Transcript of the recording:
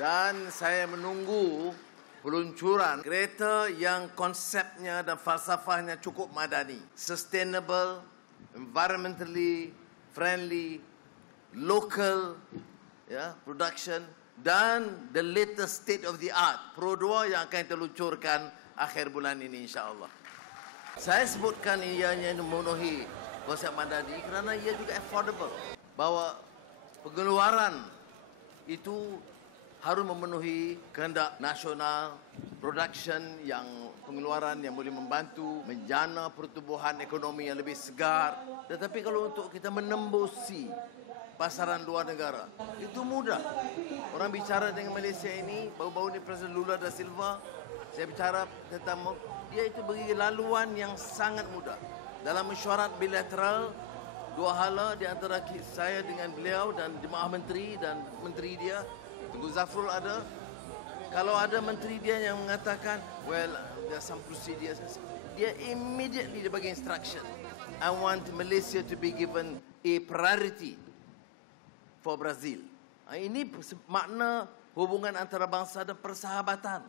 Dan saya menunggu peluncuran kereta yang konsepnya dan falsafahnya cukup madani. Sustainable, environmentally friendly, local production dan the latest state of the art Pro 2 yang akan kita luncurkan akhir bulan ini insya-Allah. Saya sebutkan ianya memenuhi konsep madani kerana ia juga affordable. Bahawa pengeluaran itu harus memenuhi kehendak nasional, production yang pengeluaran yang boleh membantu menjana pertumbuhan ekonomi yang lebih segar. Tetapi kalau untuk kita menembusi pasaran luar negara, itu mudah. Orang bicara dengan Malaysia ini, baru-baru ni Presiden Lula da Silva, saya bicara tentang dia itu bagi laluan yang sangat mudah. Dalam mesyuarat bilateral, dua hala di antara saya dengan beliau dan jemaah menteri dan menteri dia, Tengku Zafrul ada. Kalau ada menteri dia yang mengatakan, well, there are some procedures, dia immediately dia bagi instruction. I want Malaysia to be given a priority for Brazil. Ini makna hubungan antara bangsa dan persahabatan.